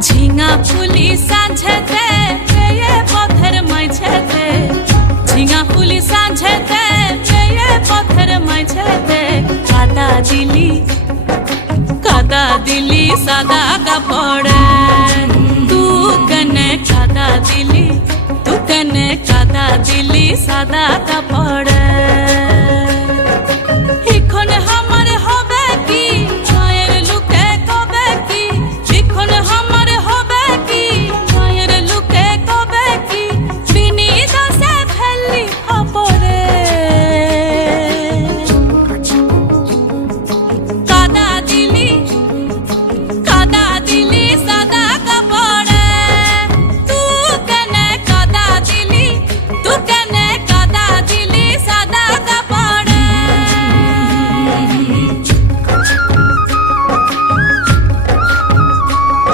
ঝিঙা ফুলি সাঁঝেতে পেয়ে পথের মাঝেতে ঝিঙা ফুলি সাঁঝেতে পেয়ে পথের মাঝেতে কাদা দিলি কাদা দিলি, সাদা কাপড়ে। তু কনে কাদা দিলি তু কনে কাদা দিলি, সাদা কাপড়।